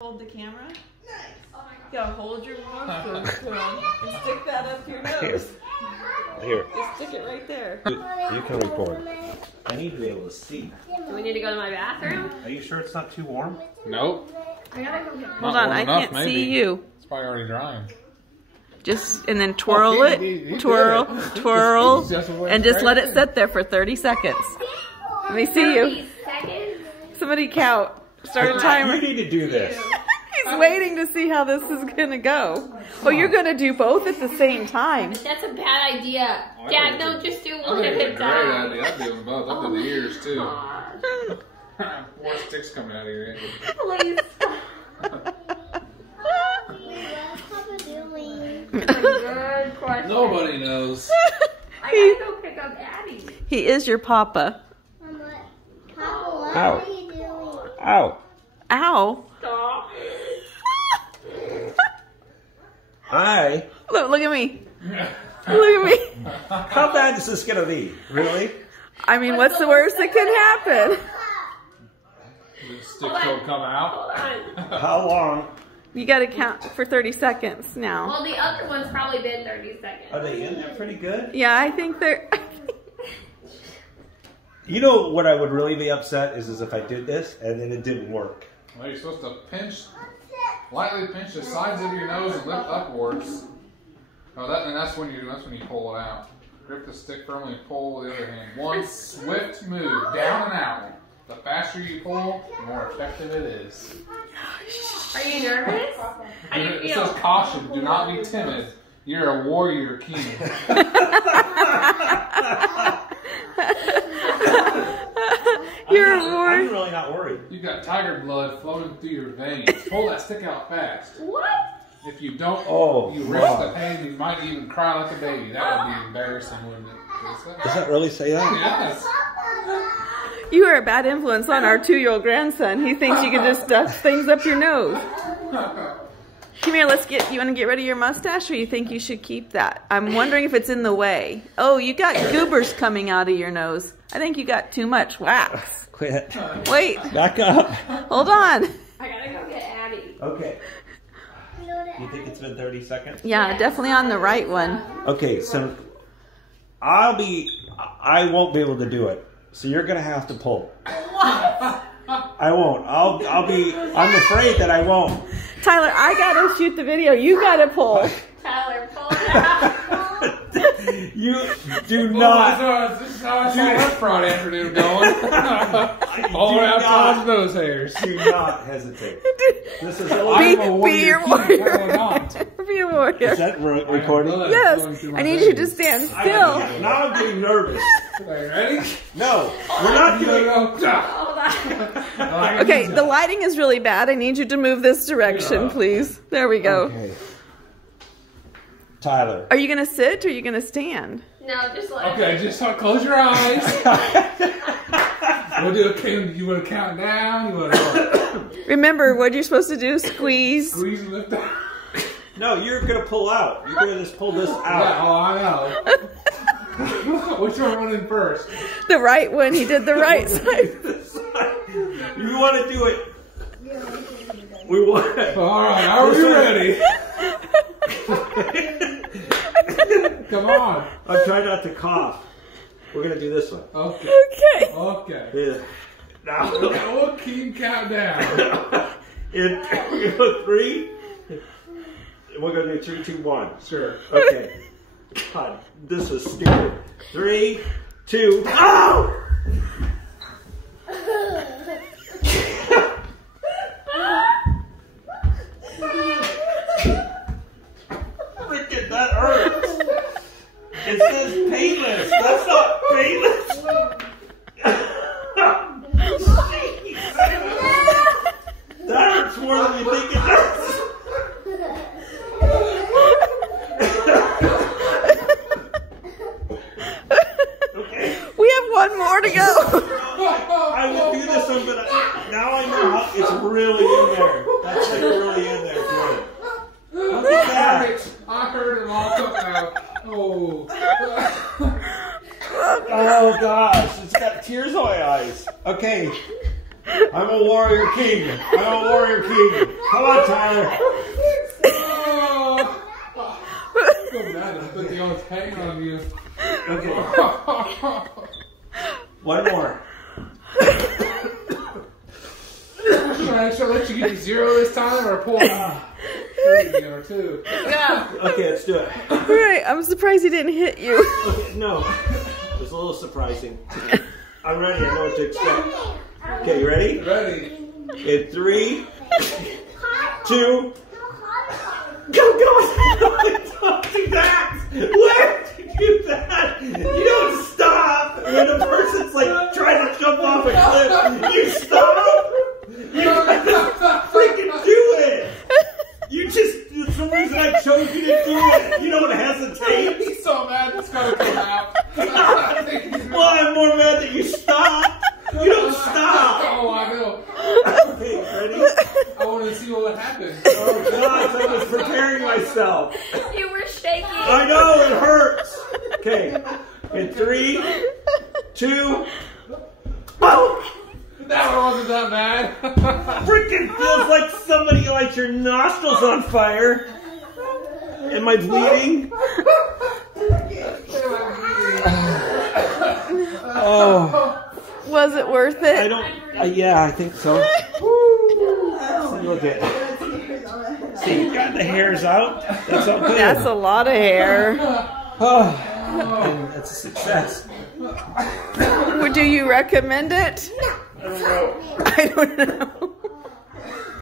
Hold the camera. Nice. Oh my God. You gotta hold your nose and stick that up your nose. Here. Just stick it right there. You can record. I need to be able to see. Do we need to go to my bathroom? Are you sure it's not too warm? Nope. I gotta go get Hold on, I can't see you. It's probably already drying. Just, and then twirl it, twirl, and just let it sit there for 30 seconds. Let me see you. Somebody count. Start a timer. You need to do this. He's waiting to see how this is gonna go. Well, you're gonna do both at the same time. That's a bad idea. Dad, don't just do one at a time. I'd do them both. I'll do the ears too. More sticks coming out of your head. Please. Good question. Nobody knows. I gotta go pick up Addie. He is your papa. Ow. Ow. Ow. Stop. Look at me. Look at me. How bad is this gonna be? Really? I mean, what's the worst that can happen? The sticks will come out. Hold on. How long? You gotta count for 30 seconds now. Well, the other one's probably been 30 seconds. Are they in there pretty good? Yeah, I think they're... You know what I would really be upset is if I did this and then it didn't work. Well, you're supposed to lightly pinch the sides of your nose and lift upwards. Oh, that's when you pull it out. Grip the stick firmly and pull with the other hand. One swift move, down and out. The faster you pull, the more effective it is. Are you nervous? How do you It feel? says caution, do not be timid. You're a warrior king. You're a warrior. I'm really not worried. You've got tiger blood flowing through your veins. Pull that stick out fast. What? If you don't, Oh, you risk the pain. You might even cry like a baby. That would be embarrassing, wouldn't it? Does that really say that? Yes. You are a bad influence on our 2-year-old grandson. He thinks you can just stuff things up your nose. Come here, you want to get rid of your mustache, or you think you should keep that? I'm wondering if it's in the way. Oh, you got goobers coming out of your nose. I think you got too much wax. Quit. Wait. Back up. Hold on. I gotta go get Addie. Okay. You think it's been 30 seconds? Yeah, definitely on the right one. Okay, so I won't be able to do it. So you're gonna have to pull. What? I won't. I'm afraid that I won't. Tyler, I gotta shoot the video. You gotta pull. Tyler, pull it out. You do not. This is how I saw that Friday afternoon going. All out Todd's nose hairs. Do not hesitate. This is Be your warrior. Be a warrior. Is that recording? Yes. I need you to stand still. Now I'm getting nervous. Ready? No, we're not doing it. Hold on. Okay, the lighting is really bad. I need you to move this direction, please. There we go. Okay. Tyler. Are you going to sit or are you going to stand? No, just let Okay, just close your eyes. We'll do you want to count down? You want to Remember, what you're supposed to do, squeeze. squeeze and lift up? No, you're going to pull out. You're going to just pull this Yeah, out. oh, I know. Which one went in first? The right one, he did the right side. You want to do it. We want it. All right, are we ready? Come on. I'm trying not to cough. We're going to do this one. Okay. Okay. Okay. Yeah. Now, We'll keep count down. in 3, we're going to do 3, 2, 1. Sure. Okay. God, this is stupid. 3, 2, oh! Freaking, that hurts. It says painless. That's not painless. That hurts more than you think it does. We have one more to go. I will do this one, but now I know how it's really in there. That's like really in there. Good. Look at that. I heard it all come out. Oh. Oh gosh, it's got tears in my eyes. Okay. I'm a warrior king. I'm a warrior king. Come on, Tyler. So mad I put the old pain on you. Okay. One more. Should I let you get to 0 this time or pull 3 or 2? Yeah. Okay, let's do it. Right, I'm surprised he didn't hit you. Okay, no. It was a little surprising. I'm ready. I know what to expect. Okay, you ready? Ready. In 3, 2, go! Don't do that! Where did you do that? You don't stop when the person's like trying to jump off a cliff. You stop! You freaking do it! You just, for some reason I chose you to do it. You don't hesitate. He's so mad it's gonna come out. Well, I'm more mad that you stopped. You don't stop. Oh, I know. Okay, ready? I wanted to see what would happen. Oh gosh, I was preparing myself. You were shaking. I know, it hurts. Okay, in 3, 2, oh! That one wasn't that bad. Freaking feels like somebody lights your nostrils on fire. Am I bleeding? Oh. Was it worth it? I don't, yeah, I think so. Look at it. See, you got the hairs out. That's all good. That's a lot of hair. Oh, that's a success. Would you recommend it? I don't know. I don't know.